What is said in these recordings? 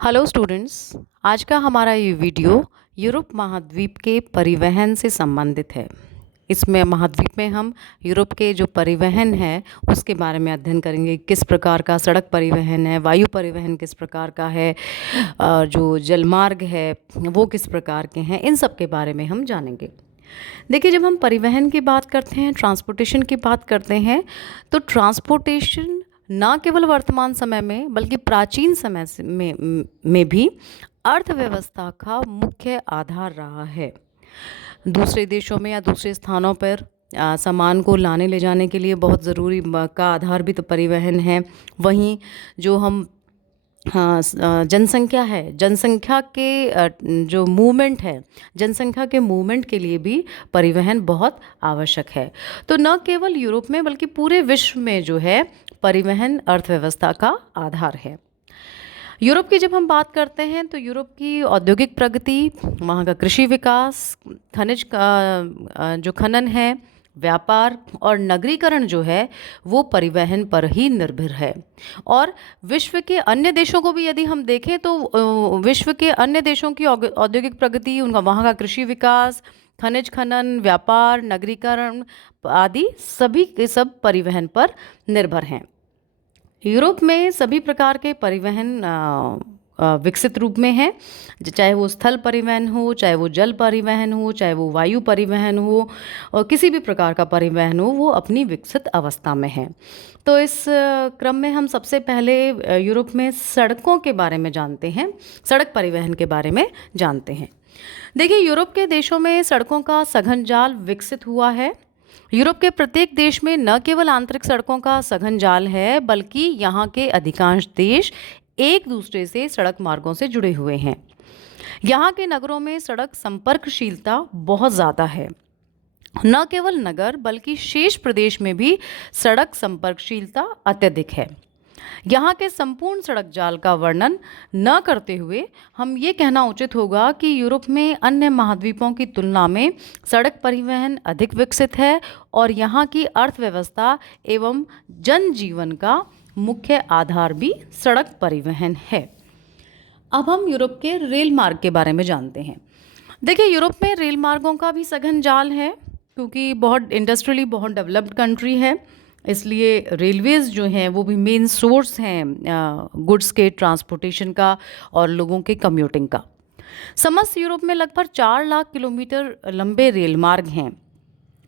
Hello students. आज का हमारा ये वीडियो यूरोप महाद्वीप के परिवहन से संबंधित है। इसमें महाद्वीप में हम यूरोप के जो परिवहन है उसके बारे में अध्ययन करेंगे। किस प्रकार का सड़क परिवहन है, वायु परिवहन किस प्रकार का है, और जो जलमार्ग है वो किस प्रकार के हैं, इन सब के बारे में हम जानेंगे। देखिए, जब हम परिवहन की बात करते हैं, ट्रांसपोर्टेशन की बात करते हैं, तो ट्रांसपोर्टेशन ना केवल वर्तमान समय में बल्कि प्राचीन समय में भी अर्थव्यवस्था का मुख्य आधार रहा है। दूसरे देशों में या दूसरे स्थानों पर सामान को लाने ले जाने के लिए बहुत ज़रूरी का आधार भी तो परिवहन है। वहीं जो हम जनसंख्या है, जनसंख्या के जो मूवमेंट है, जनसंख्या के मूवमेंट के लिए भी परिवहन बहुत आवश्यक है। तो न केवल यूरोप में बल्कि पूरे विश्व में जो है परिवहन अर्थव्यवस्था का आधार है। यूरोप की जब हम बात करते हैं तो यूरोप की औद्योगिक प्रगति, वहाँ का कृषि विकास, खनिज का जो खनन है, व्यापार और नगरीकरण जो है वो परिवहन पर ही निर्भर है। और विश्व के अन्य देशों को भी यदि हम देखें तो विश्व के अन्य देशों की औद्योगिक प्रगति, उनका वहाँ का कृषि विकास, खनिज खनन, व्यापार, नगरीकरण आदि सभी के सब परिवहन पर निर्भर हैं। यूरोप में सभी प्रकार के परिवहन विकसित रूप में हैं, चाहे वो स्थल परिवहन हो, चाहे वो जल परिवहन हो, चाहे वो वायु परिवहन हो, और किसी भी प्रकार का परिवहन हो, वो अपनी विकसित अवस्था में है। तो इस क्रम में हम सबसे पहले यूरोप में सड़कों के बारे में जानते हैं, सड़क परिवहन के बारे में जानते हैं। देखिए, यूरोप के देशों में सड़कों का सघन जाल विकसित हुआ है। यूरोप के प्रत्येक देश में न केवल आंतरिक सड़कों का सघन जाल है बल्कि यहाँ के अधिकांश देश एक दूसरे से सड़क मार्गों से जुड़े हुए हैं। यहाँ के नगरों में सड़क संपर्कशीलता बहुत ज़्यादा है। न केवल नगर बल्कि शेष प्रदेश में भी सड़क संपर्कशीलता अत्यधिक है। यहाँ के संपूर्ण सड़क जाल का वर्णन न करते हुए हम ये कहना उचित होगा कि यूरोप में अन्य महाद्वीपों की तुलना में सड़क परिवहन अधिक विकसित है और यहाँ की अर्थव्यवस्था एवं जनजीवन का मुख्य आधार भी सड़क परिवहन है। अब हम यूरोप के रेल मार्ग के बारे में जानते हैं। देखिए, यूरोप में रेल मार्गों का भी सघन जाल है, क्योंकि बहुत इंडस्ट्रियली बहुत डेवलप्ड कंट्री है, इसलिए रेलवेज़ जो हैं वो भी मेन सोर्स हैं गुड्स के ट्रांसपोर्टेशन का और लोगों के कम्यूटिंग का। समस्त यूरोप में लगभग 4 लाख किलोमीटर लंबे रेल मार्ग हैं,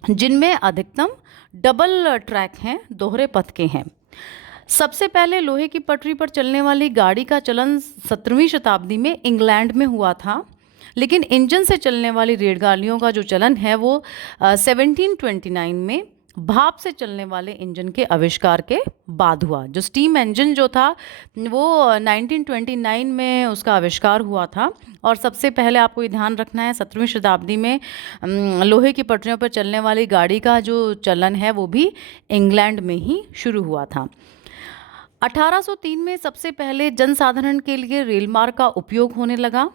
जिनमें अधिकतम डबल ट्रैक हैं, दोहरे पथ के हैं। सबसे पहले लोहे की पटरी पर चलने वाली गाड़ी का चलन 17वीं शताब्दी में इंग्लैंड में हुआ था, लेकिन इंजन से चलने वाली रेलगाड़ियों का जो चलन है वो 1729 में भाप से चलने वाले इंजन के आविष्कार के बाद हुआ। जो स्टीम इंजन जो था वो 1929 में उसका आविष्कार हुआ था। और सबसे पहले आपको ये ध्यान रखना है, 17वीं शताब्दी में लोहे की पटरियों पर चलने वाली गाड़ी का जो चलन है वो भी इंग्लैंड में ही शुरू हुआ था। 1803 में सबसे पहले जनसाधारण के लिए रेल मार्ग का उपयोग होने लगा।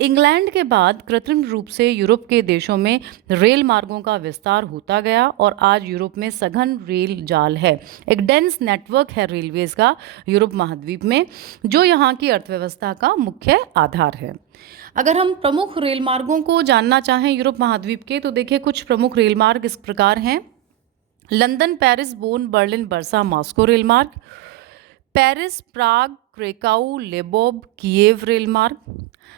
इंग्लैंड के बाद कृत्रिम रूप से यूरोप के देशों में रेल मार्गों का विस्तार होता गया और आज यूरोप में सघन रेल जाल है। एक डेंस नेटवर्क है रेलवेज का यूरोप महाद्वीप में, जो यहाँ की अर्थव्यवस्था का मुख्य आधार है। अगर हम प्रमुख रेल मार्गों को जानना चाहें यूरोप महाद्वीप के, तो देखिए कुछ प्रमुख रेल मार्ग इस प्रकार हैं। London, Paris, Bonn, Berlin, Warsaw, Moscow rail मार्ग, Paris, Prague, Krakow, Lvov, Kiev rail मार्ग,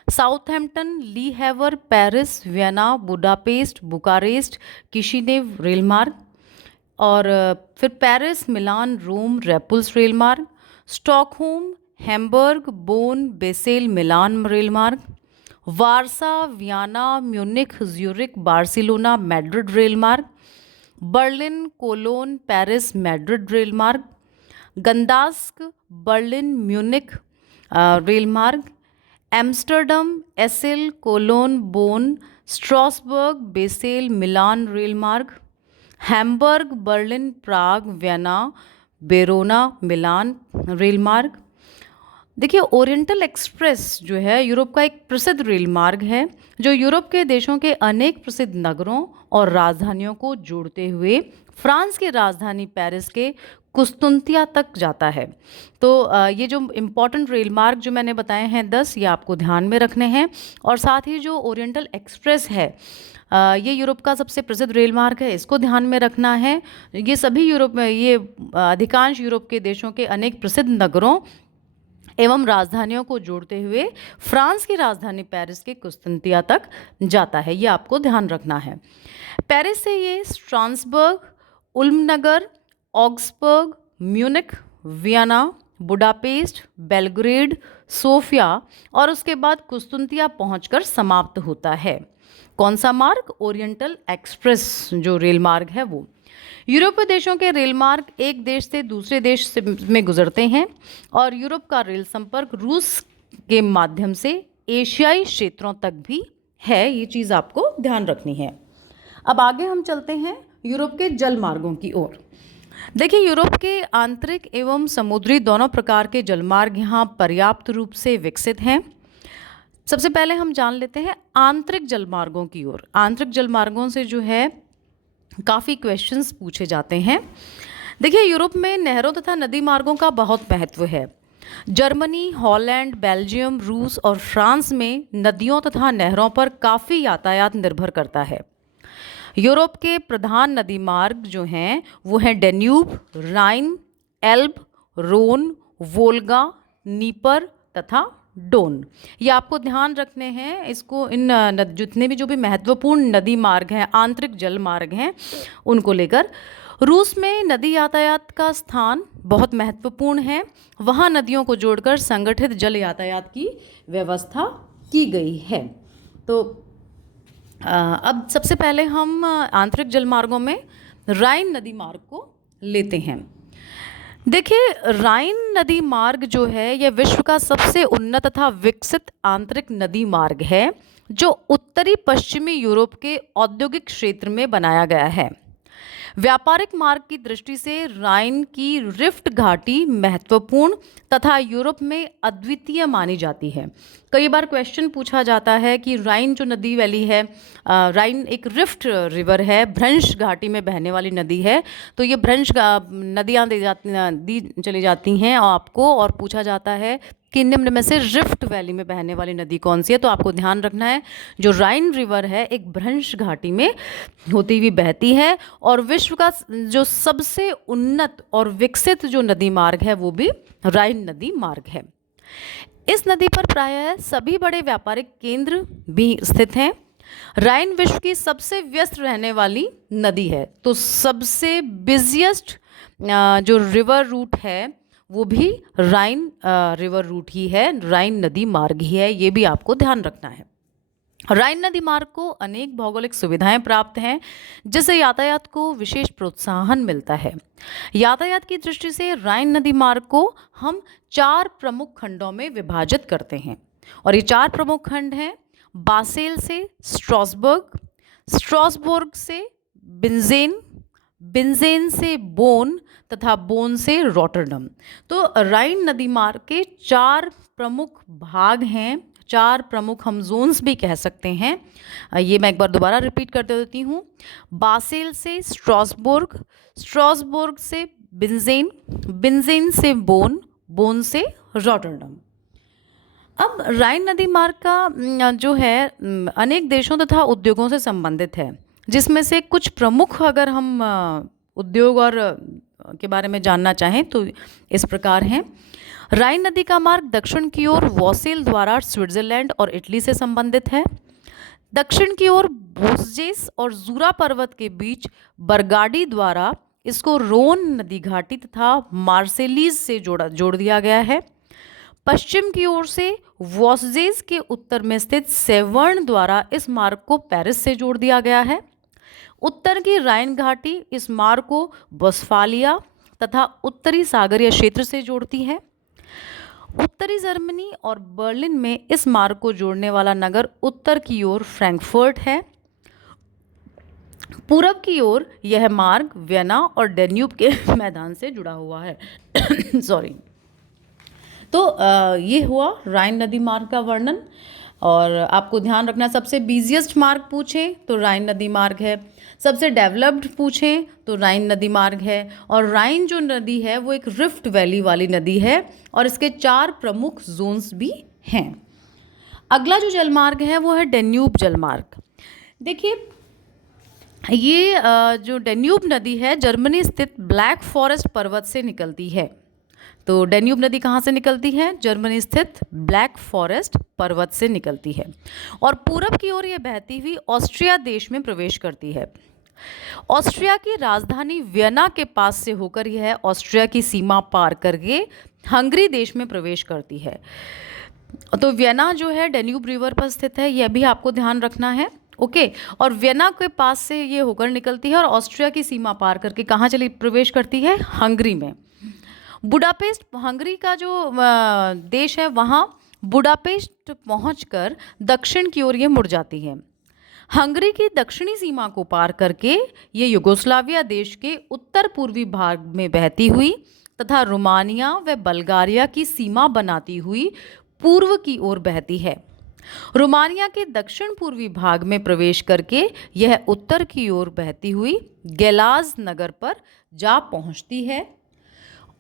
Southampton, Le, Paris, Vienna, Budapest, Bucharest, Kishinev rail मार्ग, और फिर पेरिस, मिलान, रोम, रेपुल्स रेल मार्ग, Stockholm, Hamburg, Bonn, Basel, Milan rail मार्ग, Warsaw, Vienna, Munich, Zurich, Barcelona, Madrid rail मार्ग, Berlin, Cologne, Paris, Madrid rail मार्ग, Gdansk, Berlin, Munich rail मार्ग, Amsterdam, एसेल, Cologne, Bonn, Strasbourg, Basel, Milan rail मार्ग, Hamburg, Berlin, प्राग, Vienna, बेरोना, मिलान rail मार्ग। देखिए, oriental express जो है यूरोप का एक प्रसिद्ध रेल मार्ग है, जो यूरोप के देशों के अनेक प्रसिद्ध नगरों और राजधानियों को जोड़ते हुए फ्रांस की राजधानी पेरिस के कुस्तुंतिया तक जाता है। तो ये जो इम्पॉर्टेंट रेल मार्ग जो मैंने बताए हैं 10, ये आपको ध्यान में रखने हैं। और साथ ही जो ओरिएंटल एक्सप्रेस है, ये यूरोप का सबसे प्रसिद्ध रेल मार्ग है, इसको ध्यान में रखना है। ये सभी यूरोप में, ये अधिकांश यूरोप के देशों के अनेक प्रसिद्ध नगरों एवं राजधानियों को जोड़ते हुए फ्रांस की राजधानी पेरिस के कुस्तुंतिया तक जाता है, ये आपको ध्यान रखना है। पेरिस से ये स्ट्रासबर्ग, उल्मनगर, Augsburg, Munich, Vienna, Budapest, Belgrade, Sofia और उसके बाद कुस्तुंतिया पहुंचकर समाप्त होता है। कौन सा मार्ग? ओरिएंटल एक्सप्रेस जो रेल मार्ग है वो। यूरोपीय देशों के रेल मार्ग एक देश से दूसरे में गुजरते हैं और यूरोप का रेल संपर्क रूस के माध्यम से एशियाई क्षेत्रों तक भी है, ये चीज़ आपको ध्यान रखनी है। अब आगे हम चलते हैं यूरोप के जल मार्गों की ओर। देखिए, यूरोप के आंतरिक एवं समुद्री दोनों प्रकार के जलमार्ग यहाँ पर्याप्त रूप से विकसित हैं। सबसे पहले हम जान लेते हैं आंतरिक जलमार्गों की ओर। आंतरिक जलमार्गों से जो है काफ़ी क्वेश्चंस पूछे जाते हैं। देखिए, यूरोप में नहरों तथा नदी मार्गों का बहुत महत्व है। जर्मनी, हॉलैंड, बेल्जियम, रूस और फ्रांस में नदियों तथा नहरों पर काफ़ी यातायात निर्भर करता है। यूरोप के प्रधान नदी मार्ग जो हैं वो हैं डेन्यूब, राइन, एल्ब, रोन, वोल्गा, नीपर तथा डोन। ये आपको ध्यान रखने हैं। इसको जितने भी जो भी महत्वपूर्ण नदी मार्ग हैं, आंतरिक जल मार्ग हैं, उनको लेकर रूस में नदी यातायात का स्थान बहुत महत्वपूर्ण है। वहाँ नदियों को जोड़कर संगठित जल यातायात की व्यवस्था की गई है। तो अब सबसे पहले हम आंतरिक जलमार्गों में राइन नदी मार्ग को लेते हैं। देखिए, राइन नदी मार्ग जो है यह विश्व का सबसे उन्नत तथा विकसित आंतरिक नदी मार्ग है, जो उत्तरी पश्चिमी यूरोप के औद्योगिक क्षेत्र में बनाया गया है। व्यापारिक मार्ग की दृष्टि से राइन की रिफ्ट घाटी महत्वपूर्ण तथा यूरोप में अद्वितीय मानी जाती है। कई बार क्वेश्चन पूछा जाता है कि राइन जो नदी वैली है, राइन एक रिफ्ट रिवर है, भ्रंश घाटी में बहने वाली नदी है। तो ये भ्रंश नदियाँ दी चली जाती हैं आपको, और पूछा जाता है कि निम्न में से रिफ्ट वैली में बहने वाली नदी कौन सी है। तो आपको ध्यान रखना है, जो राइन रिवर है एक भ्रंश घाटी में होती हुई बहती है, और विश्व का जो सबसे उन्नत और विकसित जो नदी मार्ग है वो भी राइन नदी मार्ग है। इस नदी पर प्रायः सभी बड़े व्यापारिक केंद्र भी स्थित हैं। राइन विश्व की सबसे व्यस्त रहने वाली नदी है। तो सबसे बिजिएस्ट जो रिवर रूट है वो भी राइन रिवर रूट ही है, राइन नदी मार्ग ही है, ये भी आपको ध्यान रखना है। राइन नदी मार्ग को अनेक भौगोलिक सुविधाएं प्राप्त हैं, जिससे यातायात को विशेष प्रोत्साहन मिलता है। यातायात की दृष्टि से राइन नदी मार्ग को हम 4 प्रमुख खंडों में विभाजित करते हैं, और ये 4 प्रमुख खंड हैं बासेल से स्ट्रासबर्ग, स्ट्रासबर्ग से बिंजेन, बिंजेन से बोन तथा बोन से रॉटरडम। तो राइन नदी मार्ग के 4 प्रमुख भाग हैं, 4 प्रमुख हम जोन्स भी कह सकते हैं। ये मैं एक बार दोबारा रिपीट कर देती हूँ। बासेल से स्ट्रासबर्ग, स्ट्रासबर्ग से बिंजेन, बिंजेन से बोन, बोन से रॉटरडम। अब राइन नदी मार्ग का जो है अनेक देशों तथा उद्योगों से संबंधित है, जिसमें से कुछ प्रमुख अगर हम उद्योग और के बारे में जानना चाहें तो इस प्रकार हैं। राइन नदी का मार्ग दक्षिण की ओर वॉसेल द्वारा स्विट्जरलैंड और इटली से संबंधित है। दक्षिण की ओर बोस्जेस और जूरा पर्वत के बीच बरगाडी द्वारा इसको रोन नदी घाटी तथा मार्सेलीज से जोड़ दिया गया है। पश्चिम की ओर से वॉस्जेस के उत्तर में स्थित सेवर्न द्वारा इस मार्ग को पेरिस से जोड़ दिया गया है। उत्तर की राइन घाटी इस मार्ग को बसफालिया तथा उत्तरी सागरीय क्षेत्र से जोड़ती है। उत्तरी जर्मनी और बर्लिन में इस मार्ग को जोड़ने वाला नगर उत्तर की ओर फ्रैंकफर्ट है। पूरब की ओर यह मार्ग वियना और डेन्यूब के मैदान से जुड़ा हुआ है। सॉरी। तो ये हुआ राइन नदी मार्ग का वर्णन। और आपको ध्यान रखना, सबसे बिजिएस्ट मार्ग पूछें तो राइन नदी मार्ग है, सबसे डेवलप्ड पूछें तो राइन नदी मार्ग है। और राइन जो नदी है वो एक रिफ्ट वैली वाली नदी है और इसके 4 प्रमुख जोन्स भी हैं। अगला जो जलमार्ग है वो है डेन्यूब जलमार्ग। देखिए ये जो डेन्यूब नदी है जर्मनी स्थित ब्लैक फॉरेस्ट पर्वत से निकलती है। तो डेन्यूब नदी कहाँ से निकलती है? जर्मनी स्थित ब्लैक फॉरेस्ट पर्वत से निकलती है और पूरब की ओर ये बहती हुई ऑस्ट्रिया देश में प्रवेश करती है। ऑस्ट्रिया की राजधानी वियना के पास से होकर यह ऑस्ट्रिया की सीमा पार करके हंगरी देश में प्रवेश करती है। तो वियना जो है डेन्यूब रिवर पर स्थित है, यह भी आपको ध्यान रखना है। ओके, और वियना के पास से ये होकर निकलती है और ऑस्ट्रिया की सीमा पार करके कहाँ चली प्रवेश करती है? हंगरी में। बुडापेस्ट, हंगरी का जो देश है वहाँ बुडापेस्ट पहुँचकर दक्षिण की ओर ये मुड़ जाती है। हंगरी की दक्षिणी सीमा को पार करके ये युगोस्लाविया देश के उत्तर पूर्वी भाग में बहती हुई तथा रोमानिया व बल्गारिया की सीमा बनाती हुई पूर्व की ओर बहती है। रोमानिया के दक्षिण पूर्वी भाग में प्रवेश करके यह उत्तर की ओर बहती हुई गेलाज नगर पर जा पहुंचती है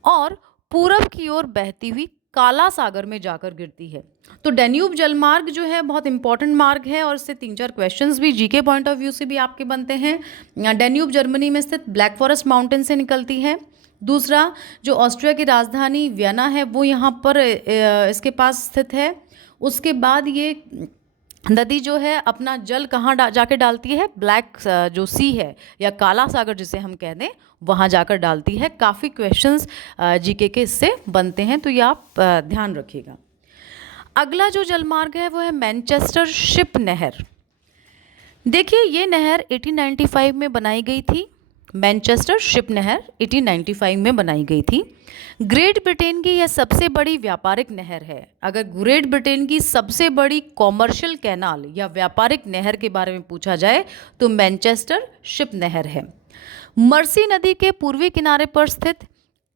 और पूरब की ओर बहती हुई काला सागर में जाकर गिरती है। तो डेन्यूब जलमार्ग जो है बहुत इंपॉर्टेंट मार्ग है और इससे 3-4 क्वेश्चंस भी जीके पॉइंट ऑफ व्यू से भी आपके बनते हैं। डेन्यूब जर्मनी में स्थित ब्लैक फॉरेस्ट माउंटेन से निकलती है। दूसरा, जो ऑस्ट्रिया की राजधानी वियना है वो यहाँ पर इसके पास स्थित है। उसके बाद ये नदी जो है अपना जल कहाँ जाके डालती है? ब्लैक जो सी है या काला सागर जिसे हम कह दें वहाँ जाकर डालती है। काफ़ी क्वेश्चंस जीके के इससे बनते हैं, तो ये आप ध्यान रखिएगा। अगला जो जलमार्ग है वो है मैनचेस्टर शिप नहर। देखिए ये नहर 1895 में बनाई गई थी। मैनचेस्टर शिप नहर 1895 में बनाई गई थी। ग्रेट ब्रिटेन की यह सबसे बड़ी व्यापारिक नहर है। अगर ग्रेट ब्रिटेन की सबसे बड़ी कॉमर्शियल कैनाल या व्यापारिक नहर के बारे में पूछा जाए तो मैनचेस्टर शिप नहर है। मर्सी नदी के पूर्वी किनारे पर स्थित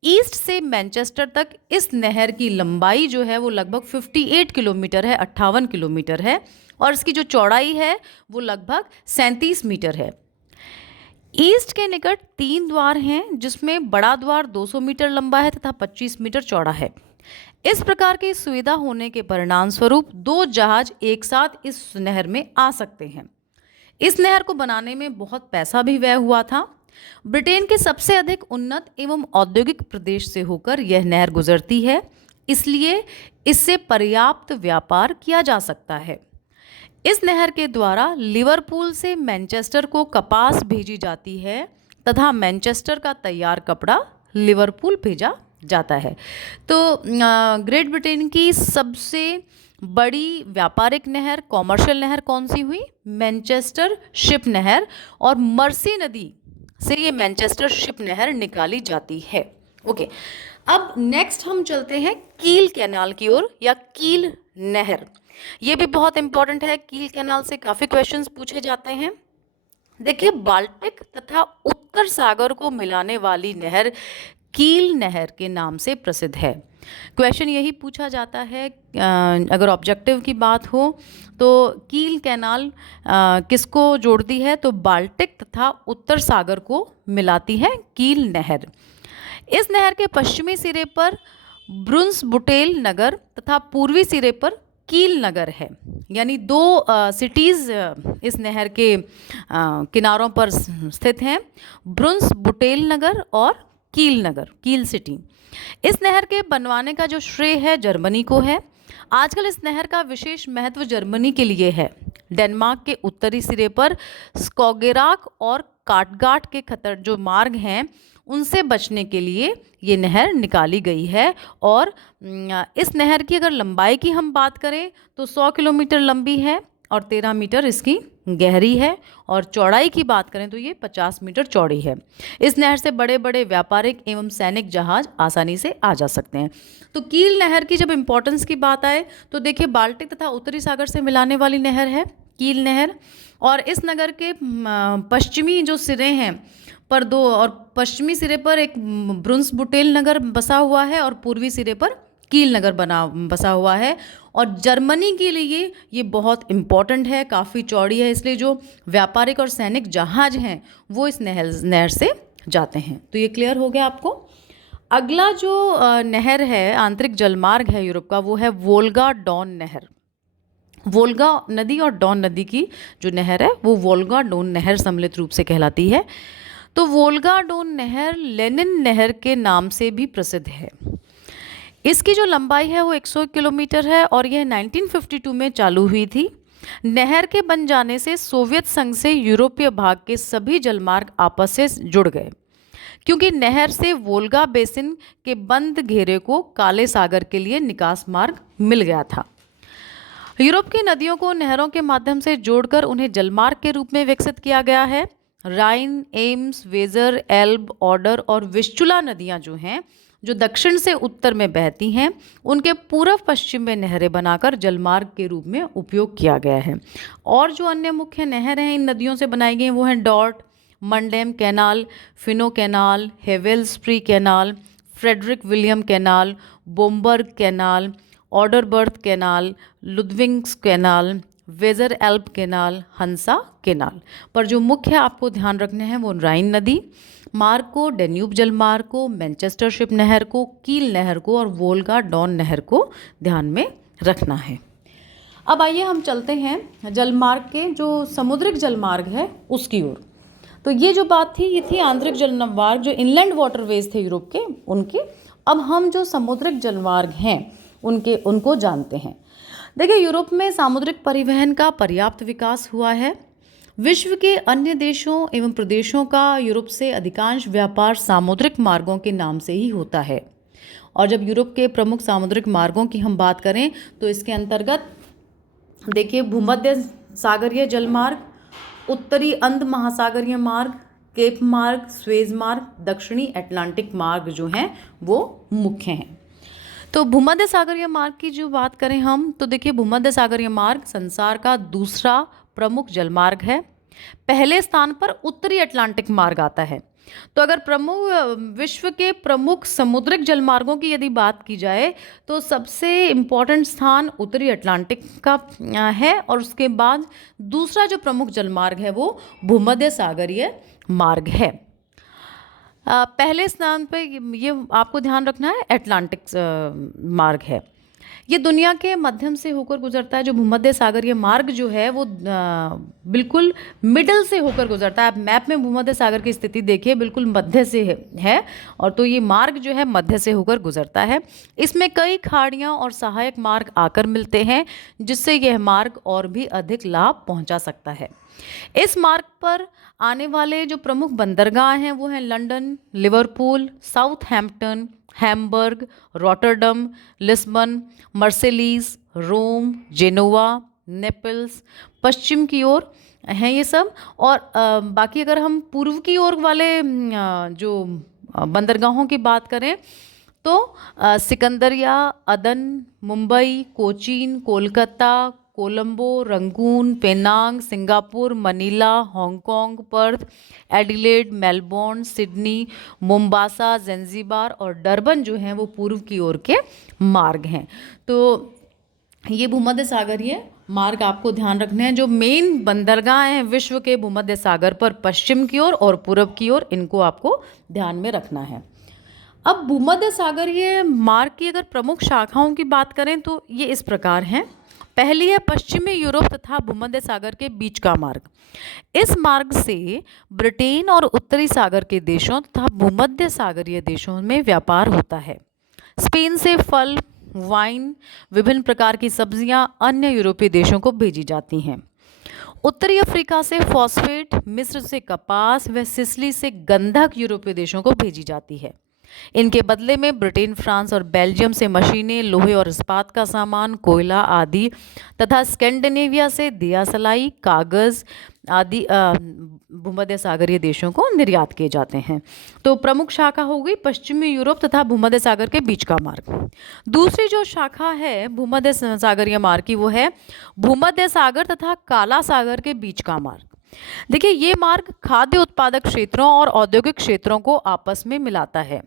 ईस्ट से मैनचेस्टर तक इस नहर की लंबाई जो है वो लगभग 58 किलोमीटर है, 58 किलोमीटर है और इसकी जो चौड़ाई है वो लगभग 37 मीटर है। ईस्ट के निकट 3 द्वार हैं जिसमें बड़ा द्वार 200 मीटर लंबा है तथा 25 मीटर चौड़ा है। इस प्रकार की सुविधा होने के परिणाम स्वरूप 2 जहाज एक साथ इस नहर में आ सकते हैं। इस नहर को बनाने में बहुत पैसा भी व्यय हुआ था। ब्रिटेन के सबसे अधिक उन्नत एवं औद्योगिक प्रदेश से होकर यह नहर गुजरती है, इसलिए इससे पर्याप्त व्यापार किया जा सकता है। इस नहर के द्वारा लिवरपूल से मैनचेस्टर को कपास भेजी जाती है तथा मैनचेस्टर का तैयार कपड़ा लिवरपूल भेजा जाता है। तो ग्रेट ब्रिटेन की सबसे बड़ी व्यापारिक नहर, कॉमर्शियल नहर कौन सी हुई? मैनचेस्टर शिप नहर। और मर्सी नदी से ये मैनचेस्टर शिप नहर निकाली जाती है। ओके, अब नेक्स्ट हम चलते हैं कील कैनाल की ओर या कील नहर। ये भी बहुत इंपॉर्टेंट है। कील कैनाल से काफ़ी क्वेश्चंस पूछे जाते हैं। देखिए बाल्टिक तथा उत्तर सागर को मिलाने वाली नहर कील नहर के नाम से प्रसिद्ध है। क्वेश्चन यही पूछा जाता है अगर ऑब्जेक्टिव की बात हो तो कील कैनाल किसको जोड़ती है? तो बाल्टिक तथा उत्तर सागर को मिलाती है कील नहर। इस नहर के पश्चिमी सिरे पर ब्रुंसबुटेल नगर तथा पूर्वी सिरे पर कील नगर है, यानी 2 सिटीज़ इस नहर के किनारों पर स्थित हैं, ब्रुंसबुटेल नगर और कील नगर, कील सिटी। इस नहर के बनवाने का जो श्रेय है जर्मनी को है। आजकल इस नहर का विशेष महत्व जर्मनी के लिए है। डेनमार्क के उत्तरी सिरे पर स्कोगेराक और काटगाट के खतर जो मार्ग हैं उनसे बचने के लिए ये नहर निकाली गई है। और इस नहर की अगर लंबाई की हम बात करें तो 100 किलोमीटर लंबी है और 13 मीटर इसकी गहरी है और चौड़ाई की बात करें तो ये 50 मीटर चौड़ी है। इस नहर से बड़े बड़े व्यापारिक एवं सैनिक जहाज आसानी से आ जा सकते हैं। तो कील नहर की जब इम्पोर्टेंस की बात आए तो देखिए बाल्टिक तथा उत्तरी सागर से मिलाने वाली नहर है कील नहर। और इस नगर के पश्चिमी जो सिरे हैं पर 2 और पश्चिमी सिरे पर एक ब्रुंसबुटेल नगर बसा हुआ है और पूर्वी सिरे पर कील नगर बसा हुआ है। और जर्मनी के लिए ये बहुत इम्पॉर्टेंट है, काफ़ी चौड़ी है, इसलिए जो व्यापारिक और सैनिक जहाज हैं वो इस नहर से जाते हैं। तो ये क्लियर हो गया आपको। अगला जो नहर है, आंतरिक जलमार्ग है यूरोप का, वो है वोल्गा डॉन नहर। वोल्गा नदी और डॉन नदी की जो नहर है वो वोल्गा डॉन नहर सम्मिलित रूप से कहलाती है। तो वोल्गा डॉन नहर लेनिन नहर के नाम से भी प्रसिद्ध है। इसकी जो लंबाई है वो 100 किलोमीटर है और यह 1952 में चालू हुई थी। नहर के बन जाने से सोवियत संघ से यूरोपीय भाग के सभी जलमार्ग आपस से जुड़ गए, क्योंकि नहर से वोल्गा बेसिन के बंद घेरे को काले सागर के लिए निकास मार्ग मिल गया था। यूरोप की नदियों को नहरों के माध्यम से जोड़कर उन्हें जलमार्ग के रूप में विकसित किया गया है। राइन, एम्स, वेजर, एल्ब, ऑडर और विस्चुला नदियां जो हैं, जो दक्षिण से उत्तर में बहती हैं, उनके पूर्व पश्चिम में नहरें बनाकर जलमार्ग के रूप में उपयोग किया गया है। और जो अन्य मुख्य नहरें हैं इन नदियों से बनाई गई वो हैं Dortmund canal, Finow canal, Havel Spree canal, Frederick William canal, Bromberg canal, Oder Warthe canal, Ludwigs canal, Weser Elbe canal, Hansa canal. पर जो मुख्य आपको ध्यान रखने हैं वो राइन नदी मार्ग को, डेन्यूब जलमार्ग को, मैनचेस्टर शिप नहर को, कील नहर को और वोल्गा डॉन नहर को ध्यान में रखना है। अब आइए हम चलते हैं जलमार्ग के जो समुद्रिक जलमार्ग है उसकी ओर। तो ये जो बात थी ये थी आंतरिक जलमार्ग, जो इनलैंड वाटरवेज थे यूरोप के उनके। अब हम जो समुद्रिक जलमार्ग हैं उनको जानते हैं। देखिए, यूरोप में सामुद्रिक परिवहन का पर्याप्त विकास हुआ है। विश्व के अन्य देशों एवं प्रदेशों का यूरोप से अधिकांश व्यापार सामुद्रिक मार्गों के नाम से ही होता है। और जब यूरोप के प्रमुख सामुद्रिक मार्गों की हम बात करें तो इसके अंतर्गत देखिए भूमध्य सागरीय जलमार्ग, उत्तरी अंध महासागरीय मार्ग, केप मार्ग, स्वेज मार्ग, दक्षिणी अटलांटिक मार्ग जो हैं वो मुख्य हैं। तो भूमध्य सागरीय मार्ग की जो बात करें हम तो देखिए भूमध्य सागरीय मार्ग संसार का दूसरा प्रमुख जलमार्ग है। पहले स्थान पर उत्तरी अटलांटिक मार्ग आता है। तो अगर विश्व के प्रमुख समुद्रिक जलमार्गों की यदि बात की जाए तो सबसे इम्पोर्टेंट स्थान उत्तरी अटलांटिक का है और उसके बाद दूसरा जो प्रमुख जलमार्ग है वो भूमध्य सागरीय मार्ग है। पहले स्थान पे ये आपको ध्यान रखना है अटलांटिक मार्ग है। ये दुनिया के मध्यम से होकर गुजरता है। जो भूमध्य सागरीय मार्ग जो है वो बिल्कुल मिडल से होकर गुजरता है। आप मैप में भूमध्य सागर की स्थिति देखिए, बिल्कुल मध्य से है और तो ये मार्ग जो है मध्य से होकर गुजरता है। इसमें कई खाड़ियाँ और सहायक मार्ग आकर मिलते हैं जिससे यह मार्ग और भी अधिक लाभ पहुँचा सकता है। इस मार्ग पर आने वाले जो प्रमुख बंदरगाह हैं वो हैं London, Liverpool, Southampton, Hamburg, Rotterdam, Lisbon, Marseilles, Rome, Genoa, Naples. पश्चिम की ओर हैं ये सब। और बाकी अगर हम पूर्व की ओर वाले जो बंदरगाहों की बात करें तो सिकंदरिया, Aden, Mumbai, Cochin, Kolkata, Colombo, Rangoon, Penang, Singapore, Manila, Hong Kong, Perth, Adelaide, Melbourne, Sydney, Mombasa, Zanzibar और डरबन जो हैं वो पूर्व की ओर के मार्ग हैं। तो ये भूमध्य सागरीय मार्ग आपको ध्यान रखने हैं। जो मेन बंदरगाह हैं विश्व के भूमध्य सागर पर पश्चिम की ओर और पूर्व की ओर, इनको आपको ध्यान में रखना है। अब भूमध्य सागरीय मार्ग की अगर प्रमुख शाखाओं की बात करें तो ये इस प्रकार हैं। पहली है पश्चिमी यूरोप तथा भूमध्य सागर के बीच का मार्ग। इस मार्ग से ब्रिटेन और उत्तरी सागर के देशों तथा भूमध्य सागरीय देशों में व्यापार होता है। स्पेन से फल, वाइन, विभिन्न प्रकार की सब्जियां अन्य यूरोपीय देशों को भेजी जाती हैं। उत्तरी अफ्रीका से फॉस्फेट, मिस्र से कपास व सिसिली से गंधक यूरोपीय देशों को भेजी जाती है। इनके बदले में ब्रिटेन, फ्रांस और बेल्जियम से मशीनें, लोहे और इस्पात का सामान, कोयला आदि तथा स्कैंडिनेविया से दियासलाई, कागज़ आदि भूमध्य सागरीय देशों को निर्यात किए जाते हैं। तो प्रमुख शाखा हो गई पश्चिमी यूरोप तथा भूमध्य सागर के बीच का मार्ग। दूसरी जो शाखा है भूमध्य सागरीय मार्ग की वो है भूमध्य सागर तथा काला सागर के बीच का मार्ग। देखिए, ये मार्ग खाद्य उत्पादक क्षेत्रों और औद्योगिक क्षेत्रों को आपस में मिलाता है।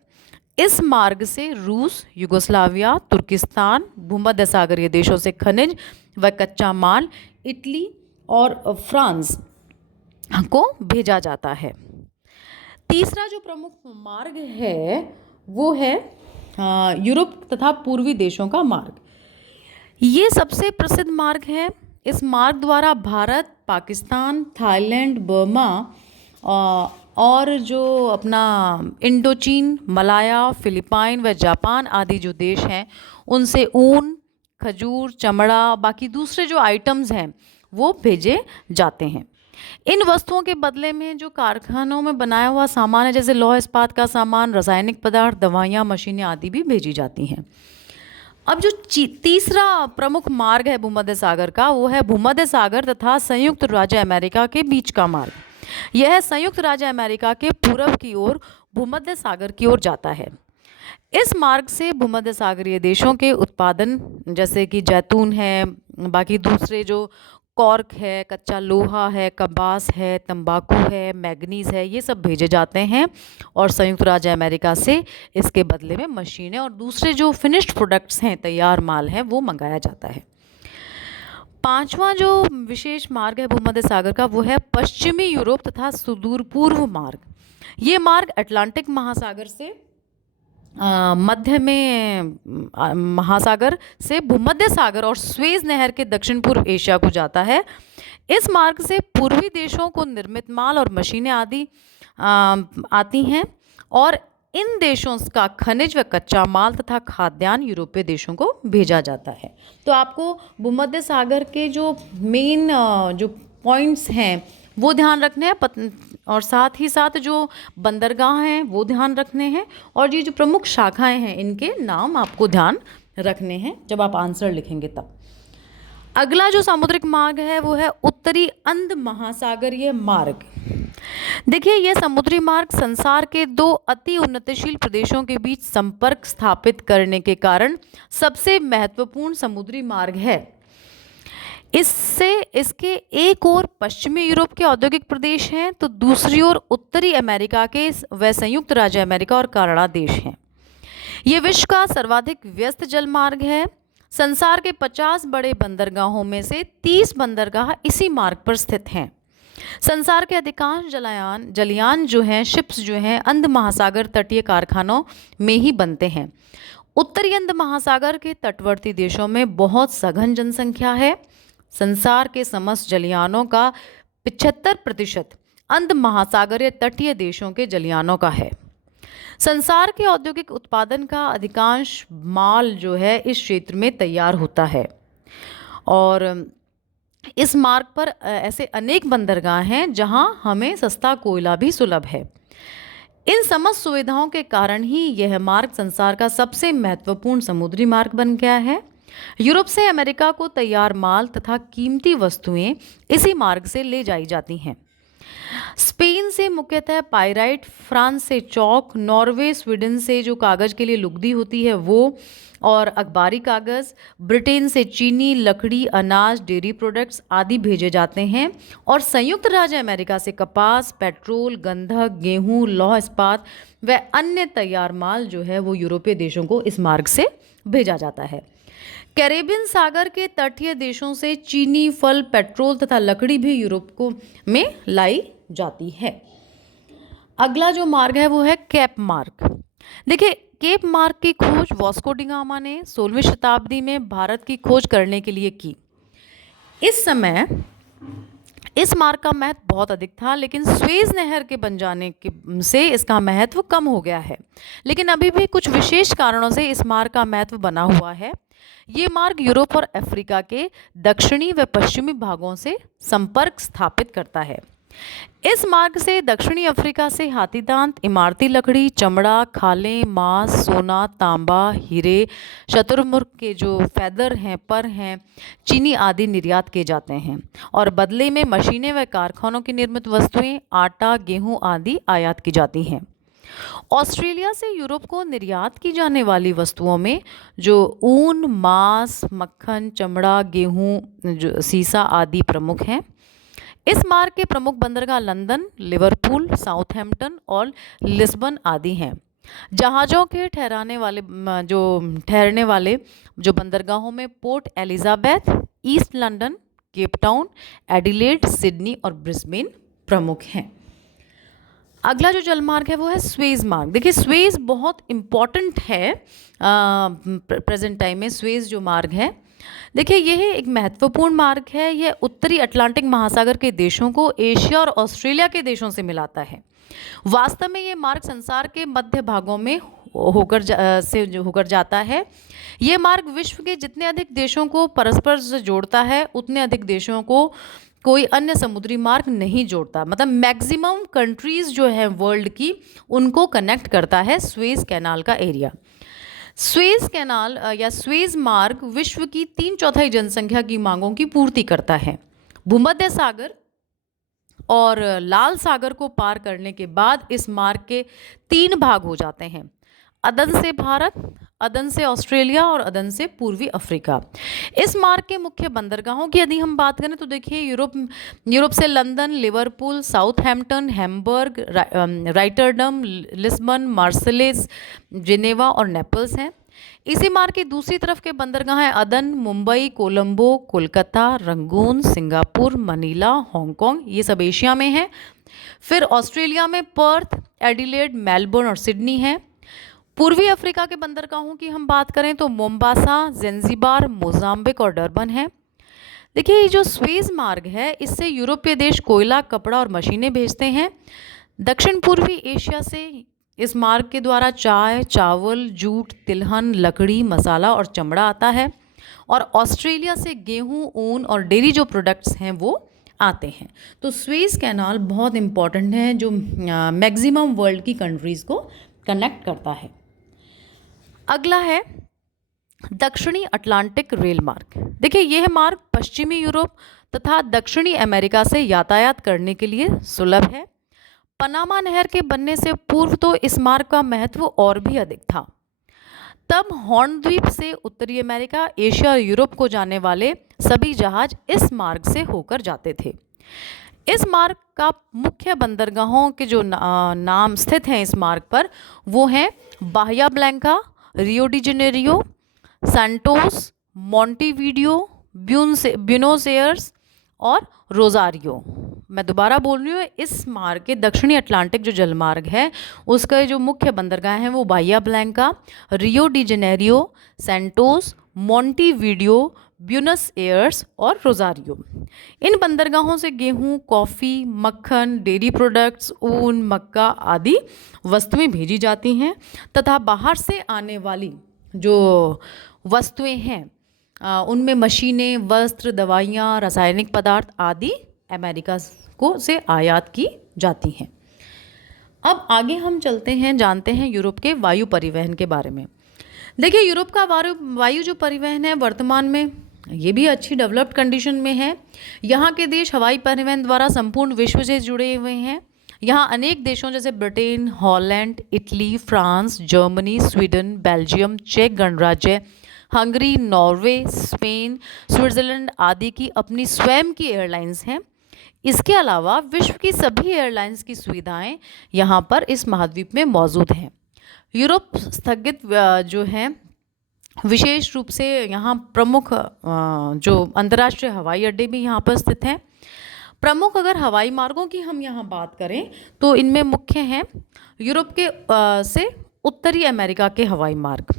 इस मार्ग से रूस, युगोस्लाविया, तुर्किस्तान, भूमध्य सागरीय देशों से खनिज व कच्चा माल इटली और फ्रांस को भेजा जाता है। तीसरा जो प्रमुख मार्ग है वो है यूरोप तथा पूर्वी देशों का मार्ग। ये सबसे प्रसिद्ध मार्ग है। इस मार्ग द्वारा भारत, पाकिस्तान, थाईलैंड, बर्मा और जो अपना इंडोचीन, मलाया, फिलिपाइन व जापान आदि जो देश हैं उनसे ऊन, खजूर, चमड़ा, बाकी दूसरे जो आइटम्स हैं वो भेजे जाते हैं। इन वस्तुओं के बदले में जो कारखानों में बनाया हुआ सामान है, जैसे लौह इस्पात का सामान, रासायनिक पदार्थ, दवाइयाँ, मशीनें आदि भी भेजी जाती हैं। अब जो तीसरा प्रमुख मार्ग है भूमध्य सागर का, वो है भूमध्य सागर तथा संयुक्त राज्य अमेरिका के बीच का मार्ग। यह संयुक्त राज्य अमेरिका के पूर्व की ओर भूमध्य सागर की ओर जाता है। इस मार्ग से भूमध्य सागरीय देशों के उत्पादन जैसे कि जैतून है, बाकी दूसरे जो कॉर्क है, कच्चा लोहा है, कपास है, तंबाकू है, मैग्नीज है, ये सब भेजे जाते हैं और संयुक्त राज्य अमेरिका से इसके बदले में मशीनें और दूसरे जो फिनिश्ड प्रोडक्ट्स हैं, तैयार माल है, वो मंगाया जाता है। पांचवा जो विशेष मार्ग है भूमध्य सागर का, वो है पश्चिमी यूरोप तथा सुदूर पूर्व मार्ग। ये मार्ग अटलांटिक महासागर से मध्य में महासागर से भूमध्य सागर और स्वेज नहर के दक्षिण पूर्व एशिया को जाता है। इस मार्ग से पूर्वी देशों को निर्मित माल और मशीनें आदि आती हैं और इन देशों का खनिज व कच्चा माल तथा खाद्यान्न यूरोपीय देशों को भेजा जाता है। तो आपको भूमध्य सागर के जो मेन जो पॉइंट्स हैं वो ध्यान रखने हैं और साथ ही साथ जो बंदरगाह हैं वो ध्यान रखने हैं और ये जो प्रमुख शाखाएं हैं इनके नाम आपको ध्यान रखने हैं जब आप आंसर लिखेंगे तब। अगला जो सामुद्रिक मार्ग है वो है उत्तरी अंध महासागरीय मार्ग। देखिए, यह समुद्री मार्ग संसार के दो अति उन्नतिशील प्रदेशों के बीच संपर्क स्थापित करने के कारण सबसे महत्वपूर्ण समुद्री मार्ग है। इससे इसके एक ओर पश्चिमी यूरोप के औद्योगिक प्रदेश हैं तो दूसरी ओर उत्तरी अमेरिका के व संयुक्त राज्य अमेरिका और कनाडा देश हैं। ये विश्व का सर्वाधिक व्यस्त जल मार्ग है। संसार के 50 बड़े बंदरगाहों में से 30 बंदरगाह इसी मार्ग पर स्थित हैं। संसार के अधिकांश जलयान जो हैं, शिप्स जो हैं, अंध महासागर तटीय कारखानों में ही बनते हैं। उत्तरी अंध महासागर के तटवर्ती देशों में बहुत सघन जनसंख्या है। संसार के समस्त जलयानों का 75% अंध महासागरीय तटीय देशों के जलयानों का है। संसार के औद्योगिक उत्पादन का अधिकांश माल जो है इस क्षेत्र में तैयार होता है और इस मार्ग पर ऐसे अनेक बंदरगाह हैं जहां हमें सस्ता कोयला भी सुलभ है। इन समस्त सुविधाओं के कारण ही यह मार्ग संसार का सबसे महत्वपूर्ण समुद्री मार्ग बन गया है। यूरोप से अमेरिका को तैयार माल तथा कीमती वस्तुएं इसी मार्ग से ले जाई जाती हैं। स्पेन से मुख्यतः पाइराइट, फ्रांस से चौक, नॉर्वे, स्वीडन से जो कागज़ के लिए लुगदी होती है वो और अखबारी कागज़, ब्रिटेन से चीनी, लकड़ी, अनाज, डेयरी प्रोडक्ट्स आदि भेजे जाते हैं और संयुक्त राज्य अमेरिका से कपास, पेट्रोल, गंधक, गेहूं, लौह इस्पात व अन्य तैयार माल जो है वो यूरोपीय देशों को इस मार्ग से भेजा जाता है। कैरेबियन सागर के तटीय देशों से चीनी, फल, पेट्रोल तथा लकड़ी भी यूरोप को में लाई जाती है। अगला जो मार्ग है वो है केप मार्ग। देखिए, केप मार्ग की खोज वास्को डी गामा ने 16वीं शताब्दी में भारत की खोज करने के लिए की। इस समय इस मार्ग का महत्व बहुत अधिक था, लेकिन स्वेज नहर के बन जाने से इसका महत्व कम हो गया है। लेकिन अभी भी कुछ विशेष कारणों से इस मार्ग का महत्व बना हुआ है। ये मार्ग यूरोप और अफ्रीका के दक्षिणी व पश्चिमी भागों से संपर्क स्थापित करता है। इस मार्ग से दक्षिणी अफ्रीका से हाथीदांत, इमारती लकड़ी, चमड़ा, खालें, मांस, सोना, तांबा, हीरे, शतुरमुर्ग के जो फैदर हैं, पर हैं, चीनी आदि निर्यात किए जाते हैं और बदले में मशीनें व कारखानों की निर्मित वस्तुएं, आटा, गेहूं आदि आयात की जाती हैं। ऑस्ट्रेलिया से यूरोप को निर्यात की जाने वाली वस्तुओं में जो ऊन, मांस, मक्खन, चमड़ा, गेहूं, जो सीसा आदि प्रमुख हैं। इस मार्ग के प्रमुख बंदरगाह लंदन, लिवरपूल, साउथहैम्पटन और लिस्बन आदि हैं। जहाज़ों के ठहरने वाले जो बंदरगाहों में port Elizabeth, east London, Cape Town, Adelaide, Sydney और ब्रिस्बेन प्रमुख हैं। अगला जो जलमार्ग है वो है स्वेज मार्ग। देखिए स्वेज बहुत इम्पॉर्टेंट है प्रेजेंट टाइम में। स्वेज जो मार्ग है, देखिए यह एक महत्वपूर्ण मार्ग है। यह उत्तरी अटलांटिक महासागर के देशों को एशिया और ऑस्ट्रेलिया के देशों से मिलाता है। वास्तव में ये मार्ग संसार के मध्य भागों में होकर जाता है। ये मार्ग विश्व के जितने अधिक देशों को परस्पर से जोड़ता है, उतने अधिक देशों को कोई अन्य समुद्री मार्ग नहीं जोड़ता। मतलब मैक्सिमम कंट्रीज जो है वर्ल्ड की, उनको कनेक्ट करता है स्वेज कैनाल का एरिया। स्वेज कैनाल या स्वेज मार्ग विश्व की 3/4 जनसंख्या की मांगों की पूर्ति करता है। भूमध्य सागर और लाल सागर को पार करने के बाद इस मार्ग के 3 भाग हो जाते हैं: अदन से भारत, अदन से ऑस्ट्रेलिया और अदन से पूर्वी अफ्रीका। इस मार्ग के मुख्य बंदरगाहों की यदि हम बात करें तो देखिए यूरोप से London, Liverpool, Southampton, Hamburg, Rotterdam, Lisbon, Marseilles, Geneva और नेपल्स हैं। इसी मार्ग की दूसरी तरफ के बंदरगाह हैं अदन, Mumbai, Colombo, Kolkata, Rangoon, Singapore, Manila, Hong Kong, ये सब एशिया में हैं। फिर ऑस्ट्रेलिया में पर्थ, एडिलेड, मेलबर्न और सिडनी है। पूर्वी अफ्रीका के बंदरगाहों की हम बात करें तो मोम्बासा, ज़ंजीबार, मोजाम्बिक और डरबन है। देखिए ये जो स्वेज मार्ग है, इससे यूरोपीय देश कोयला, कपड़ा और मशीनें भेजते हैं। दक्षिण पूर्वी एशिया से इस मार्ग के द्वारा चाय, चावल, जूट, तिलहन, लकड़ी, मसाला और चमड़ा आता है। और ऑस्ट्रेलिया से गेहूं, ऊन और डेयरी जो प्रोडक्ट्स हैं वो आते हैं। तो स्वेज कैनाल बहुत इम्पॉर्टेंट है, जो मैक्सिमम वर्ल्ड की कंट्रीज़ को कनेक्ट करता है। अगला है दक्षिणी अटलांटिक रेल मार्ग। देखिए यह मार्ग पश्चिमी यूरोप तथा दक्षिणी अमेरिका से यातायात करने के लिए सुलभ है। पनामा नहर के बनने से पूर्व तो इस मार्ग का महत्व और भी अधिक था। तब हॉर्न द्वीप से उत्तरी अमेरिका, एशिया और यूरोप को जाने वाले सभी जहाज इस मार्ग से होकर जाते थे। इस मार्ग का मुख्य बंदरगाहों के जो नाम स्थित हैं इस मार्ग पर, वो हैं Bahia Blanca, Rio de Janeiro, Santos, Montevideo, Buenos Aires और रोजारियो। मैं दोबारा बोल रही हूँ, इस मार्ग के दक्षिणी अटलांटिक जो जलमार्ग है उसका जो मुख्य बंदरगाह हैं वो Bahia Blanca, Rio de Janeiro, Santos, Montevideo, Buenos Aires और रोजारियो। इन बंदरगाहों से गेहूं, कॉफ़ी, मक्खन, डेयरी प्रोडक्ट्स, ऊन, मक्का आदि वस्तुएं भेजी जाती हैं तथा बाहर से आने वाली जो वस्तुएं हैं उनमें मशीनें, वस्त्र, दवाइयाँ, रासायनिक पदार्थ आदि अमेरिका को से आयात की जाती हैं। अब आगे हम चलते हैं, जानते हैं यूरोप के वायु परिवहन के बारे में। देखिए यूरोप का वायु जो परिवहन है वर्तमान में ये भी अच्छी डेवलप्ड कंडीशन में है। यहाँ के देश हवाई परिवहन द्वारा संपूर्ण विश्व से जुड़े हुए हैं। यहाँ अनेक देशों जैसे Britain, Holland, Italy, France, Germany, Sweden, Belgium, चेक गणराज्य, हंगरी, नॉर्वे, स्पेन, स्विट्ज़रलैंड आदि की अपनी स्वयं की एयरलाइंस हैं। इसके अलावा विश्व की सभी एयरलाइंस की सुविधाएं यहाँ पर इस महाद्वीप में मौजूद हैं। यूरोप स्थगित जो हैं विशेष रूप से यहाँ प्रमुख जो अंतर्राष्ट्रीय हवाई अड्डे भी यहाँ पर स्थित हैं। प्रमुख अगर हवाई मार्गों की हम यहाँ बात करें तो इनमें मुख्य हैं यूरोप के से उत्तरी अमेरिका के हवाई मार्ग।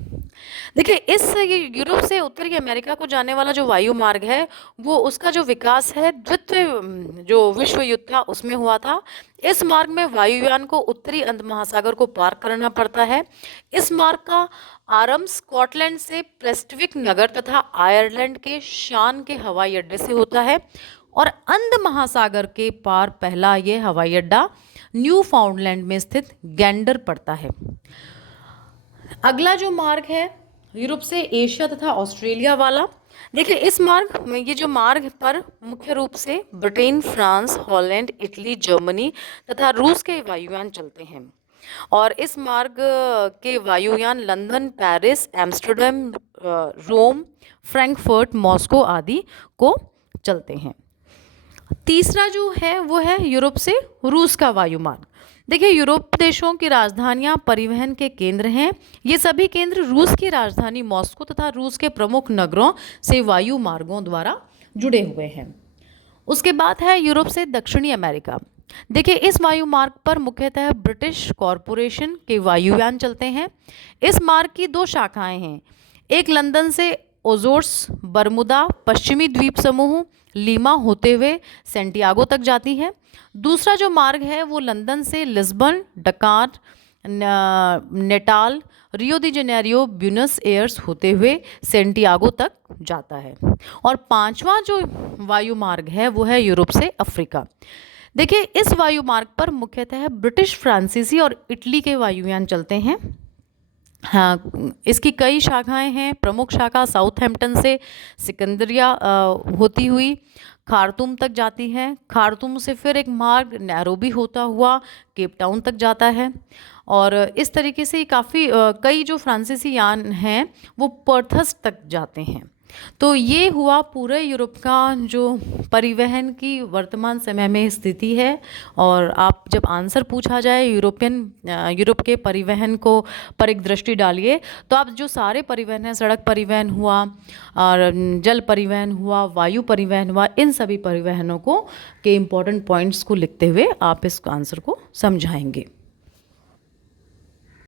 देखिए इस यूरोप से उत्तरी अमेरिका को जाने वाला जो वायु मार्ग है वो उसका जो विकास है द्वितीय जो विश्व युद्ध था उसमें हुआ था। इस मार्ग में वायुयान को उत्तरी अंत महासागर को पार करना पड़ता है। इस मार्ग का आरंभ स्कॉटलैंड से प्रेस्टविक नगर तथा आयरलैंड के शान के हवाई अड्डे से होता है और अंध महासागर के पार पहला ये हवाई अड्डा न्यू फाउंडलैंड में स्थित गैंडर पड़ता है। अगला जो मार्ग है यूरोप से एशिया तथा ऑस्ट्रेलिया वाला। देखिए इस मार्ग में ये जो मार्ग पर मुख्य रूप से Britain, France, Holland, Italy, Germany तथा रूस के वायुयान चलते हैं और इस मार्ग के वायुयान लंदन, पेरिस, एम्स्टर्डम, रोम, फ्रैंकफर्ट, मॉस्को आदि को चलते हैं। तीसरा जो है वो है यूरोप से रूस का वायु मार्ग। देखिए, यूरोप देशों की राजधानियां परिवहन के केंद्र हैं। ये सभी केंद्र रूस की राजधानी मॉस्को तथा रूस के प्रमुख नगरों से वायु मार्गों द्वारा जुड़े हुए हैं। उसके बाद है यूरोप से दक्षिणी अमेरिका। देखिए, इस वायु मार्ग पर मुख्यतः ब्रिटिश कॉरपोरेशन के वायुयान चलते हैं। इस मार्ग की दो शाखाएं हैं। एक लंदन से ओजोर्स, बर्मुदा, पश्चिमी द्वीप समूह, लीमा होते हुए सेंटियागो तक जाती है। दूसरा जो मार्ग है वो लंदन से लिस्बन, डकार, नेटाल, रियो दी जेनेरियो, ब्यूनस एयर्स होते हुए सेंटियागो तक जाता है। और पांचवा जो वायु मार्ग है वो है यूरोप से अफ्रीका। देखिए, इस वायु मार्ग पर मुख्यतः ब्रिटिश, फ्रांसीसी और इटली के वायुयान चलते हैं। हाँ, इसकी कई शाखाएं हैं। प्रमुख शाखा साउथहैम्पटन से सिकंदरिया होती हुई खार्तूम तक जाती है। खार्तूम से फिर एक मार्ग नैरोबी होता हुआ केप टाउन तक जाता है। और इस तरीके से काफ़ी कई जो फ्रांसीसी यान हैं वो पर्थस तक जाते हैं। तो ये हुआ पूरे यूरोप का जो परिवहन की वर्तमान समय में स्थिति है। और आप जब आंसर पूछा जाए यूरोप के परिवहन को पर एक दृष्टि डालिए, तो आप जो सारे परिवहन हैं, सड़क परिवहन हुआ और जल परिवहन हुआ, वायु परिवहन हुआ, इन सभी परिवहनों को के इम्पोर्टेंट पॉइंट्स को लिखते हुए आप इस आंसर को समझाएंगे।